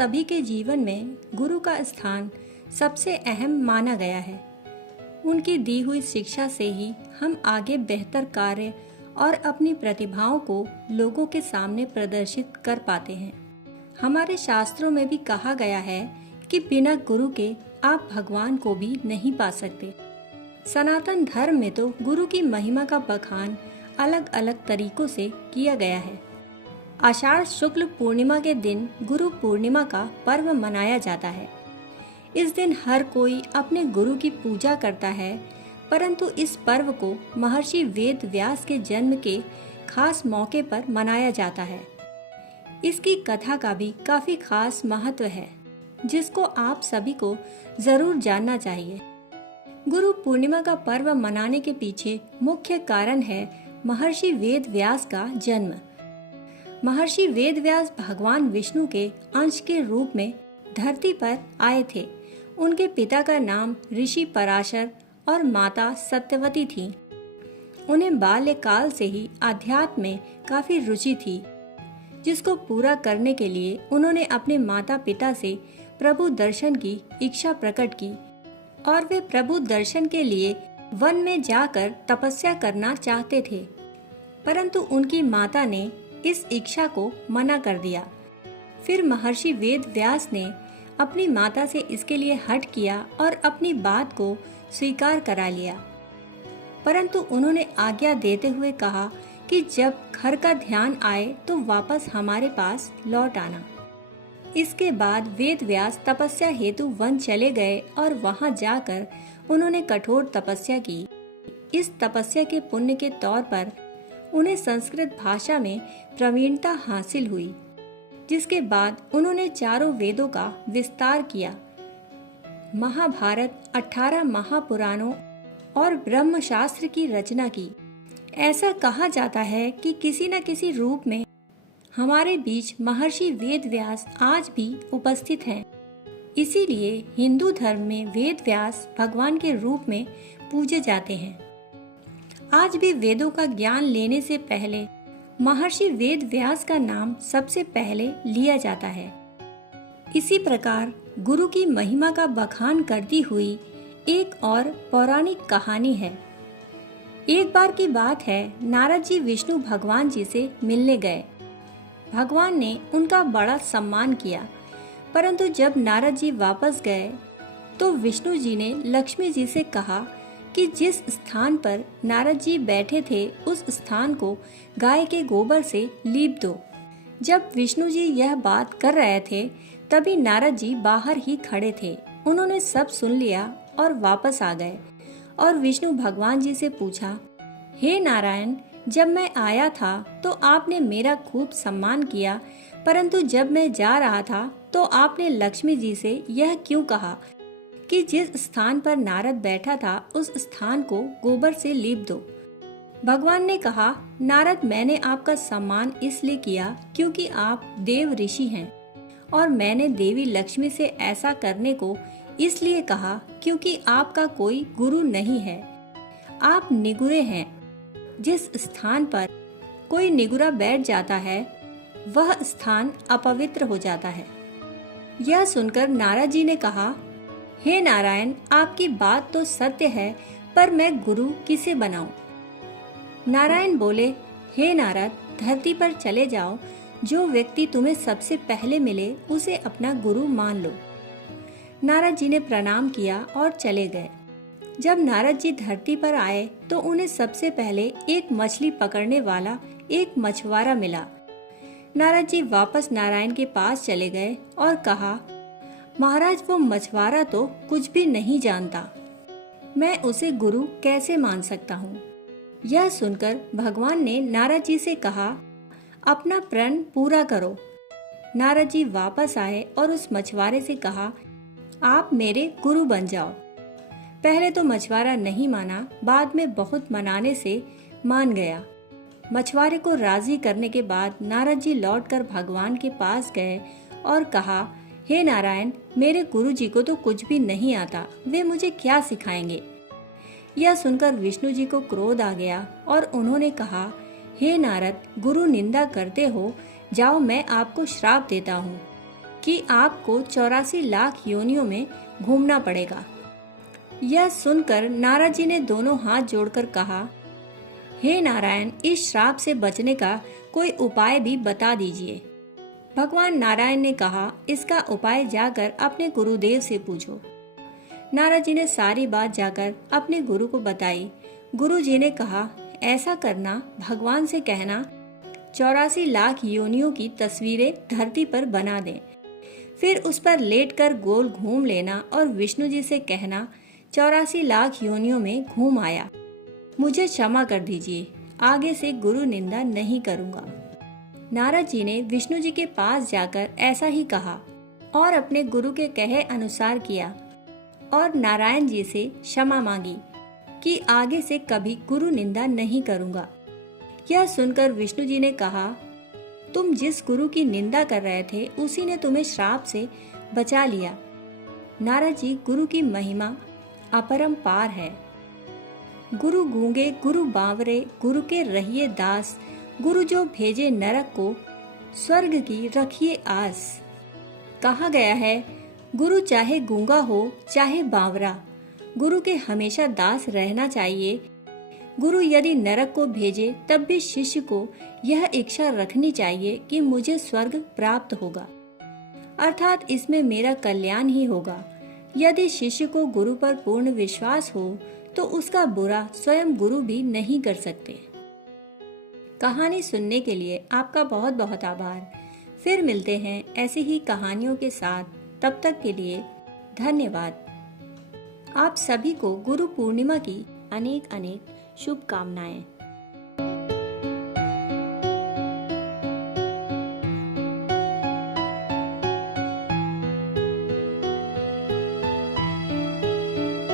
सभी के जीवन में गुरु का स्थान सबसे अहम माना गया है। उनकी दी हुई शिक्षा से ही हम आगे बेहतर कार्य और अपनी प्रतिभाओं को लोगों के सामने प्रदर्शित कर पाते हैं। हमारे शास्त्रों में भी कहा गया है कि बिना गुरु के आप भगवान को भी नहीं पा सकते। सनातन धर्म में तो गुरु की महिमा का बखान अलग अलग तरीकों से किया गया है। आषाढ़ शुक्ल पूर्णिमा के दिन गुरु पूर्णिमा का पर्व मनाया जाता है। इस दिन हर कोई अपने गुरु की पूजा करता है, परंतु इस पर्व को महर्षि वेद व्यास के जन्म के खास मौके पर मनाया जाता है। इसकी कथा का भी काफी खास महत्व है, जिसको आप सभी को जरूर जानना चाहिए। गुरु पूर्णिमा का पर्व मनाने के पीछे मुख्य कारण है महर्षि वेद व्यास का जन्म। महर्षि वेद व्यास भगवान विष्णु के अंश के रूप में धरती पर आए थे। उनके पिता का नाम ऋषि पराशर और माता सत्यवती थी। उन्हें बाल्यकाल से ही आध्यात्म में काफी रुचि थी, जिसको पूरा करने के लिए उन्होंने अपने माता पिता से प्रभु दर्शन की इच्छा प्रकट की और वे प्रभु दर्शन के लिए वन में जाकर तपस्या करना चाहते थे, परंतु उनकी माता ने इस इच्छा को मना कर दिया। फिर महर्षि वेद व्यास ने अपनी माता से इसके लिए हठ किया और अपनी बात को स्वीकार करा लिया, परंतु उन्होंने आज्ञा देते हुए कहा कि जब घर का ध्यान आए तो वापस हमारे पास लौट आना। इसके बाद वेद व्यास तपस्या हेतु वन चले गए और वहां जाकर उन्होंने कठोर तपस्या की। इस तपस्या के पुण्य के तौर पर उन्हें संस्कृत भाषा में प्रवीणता हासिल हुई, जिसके बाद उन्होंने चारों वेदों का विस्तार किया। महाभारत, 18 महापुराणों और ब्रह्मशास्त्र की रचना की। ऐसा कहा जाता है कि किसी न किसी रूप में हमारे बीच महर्षि वेद व्यास आज भी उपस्थित हैं। इसीलिए हिंदू धर्म में वेद व्यास भगवान के रूप में पूजे जाते हैं। आज भी वेदों का ज्ञान लेने से पहले महर्षि वेद व्यास का नाम सबसे पहले लिया जाता है। इसी प्रकार गुरु की महिमा का बखान करती हुई एक और पौराणिक कहानी है। एक बार की बात है, नारद जी विष्णु भगवान जी से मिलने गए। भगवान ने उनका बड़ा सम्मान किया, परंतु जब नारद जी वापस गए तो विष्णु जी ने लक्ष्मी जी से कहा कि जिस स्थान पर नारद जी बैठे थे उस स्थान को गाय के गोबर से लीप दो। जब विष्णु जी यह बात कर रहे थे तभी नारद जी बाहर ही खड़े थे। उन्होंने सब सुन लिया और वापस आ गए और विष्णु भगवान जी से पूछा, हे नारायण, जब मैं आया था तो आपने मेरा खूब सम्मान किया, परंतु जब मैं जा रहा था तो आपने लक्ष्मी जी से यह क्यों कहा कि जिस स्थान पर नारद बैठा था उस स्थान को गोबर से लीप दो। भगवान ने कहा, नारद, मैंने आपका सम्मान इसलिए किया क्योंकि आप देव ऋषि हैं, और मैंने देवी लक्ष्मी से ऐसा करने को इसलिए कहा क्योंकि आपका कोई गुरु नहीं है। आप निगुरे हैं। जिस स्थान पर कोई निगुरा बैठ जाता है वह स्थान अपवित्र हो जाता है। यह सुनकर नारद जी ने कहा, हे नारायण, आपकी बात तो सत्य है, पर मैं गुरु किसे बनाऊं? नारायण बोले, हे नारद, धरती पर चले जाओ। जो व्यक्ति तुम्हें सबसे पहले मिले उसे अपना गुरु मान लो। नारद जी ने प्रणाम किया और चले गए। जब नारद जी धरती पर आए तो उन्हें सबसे पहले एक मछली पकड़ने वाला एक मछुआरा मिला। नारद जी वापस नारायण के पास चले गए और कहा, महाराज, वो मछुआरा तो कुछ भी नहीं जानता, मैं उसे गुरु कैसे मान सकता हूँ? यह सुनकर भगवान ने नारद जी से कहा, अपना प्रण पूरा करो। नारद जी वापस आए और उस मछुआरे से कहा, आप मेरे गुरु बन जाओ। पहले तो मछुआरा नहीं माना, बाद में बहुत मनाने से मान गया। मछुआरे को राजी करने के बाद नारद जी लौटकर भगवान के पास गए और कहा, हे नारायण, मेरे गुरु जी को तो कुछ भी नहीं आता, वे मुझे क्या सिखाएंगे? यह सुनकर विष्णु जी को क्रोध आ गया और उन्होंने कहा, हे नारद, गुरु निंदा करते हो, जाओ मैं आपको श्राप देता हूँ। कि आपको 84 लाख योनियों में घूमना पड़ेगा। यह सुनकर नारद जी ने दोनों हाथ जोड़कर कहा, हे नारायण, इस श्राप से बचने का कोई उपाय भी बता दीजिए। भगवान नारायण ने कहा, इसका उपाय जाकर अपने गुरुदेव से पूछो। नारद जी ने सारी बात जाकर अपने गुरु को बताई। गुरु जी ने कहा, ऐसा करना, भगवान से कहना 84 लाख योनियों की तस्वीरें धरती पर बना दें, फिर उस पर लेटकर गोल घूम लेना और विष्णु जी से कहना 84 लाख योनियों में घूम आया, मुझे क्षमा कर दीजिए, आगे से गुरु निंदा नहीं करूंगा। नारद जी ने विष्णु जी के पास जाकर ऐसा ही कहा और अपने गुरु के कहे अनुसार किया और नारायण जी से क्षमा मांगी कि आगे से कभी गुरु निंदा नहीं करूंगा। यह सुनकर विष्णु जी ने कहा, तुम जिस गुरु की निंदा कर रहे थे उसी ने तुम्हें श्राप से बचा लिया। नारद जी, गुरु की महिमा अपरंपार है। गुरु गूंगे, गुरु बावरे, गुरु के रहिए दास, गुरु जो भेजे नरक को, स्वर्ग की रखिए आस। कहा गया है, गुरु चाहे गूंगा हो चाहे बावरा, गुरु के हमेशा दास रहना चाहिए। गुरु यदि नरक को भेजे तब भी शिष्य को यह इच्छा रखनी चाहिए कि मुझे स्वर्ग प्राप्त होगा, अर्थात इसमें मेरा कल्याण ही होगा। यदि शिष्य को गुरु पर पूर्ण विश्वास हो तो उसका बुरा स्वयं गुरु भी नहीं कर सकते। कहानी सुनने के लिए आपका बहुत बहुत आभार। फिर मिलते हैं ऐसी ही कहानियों के साथ, तब तक के लिए धन्यवाद। आप सभी को गुरु पूर्णिमा की अनेक अनेक शुभकामनाएं।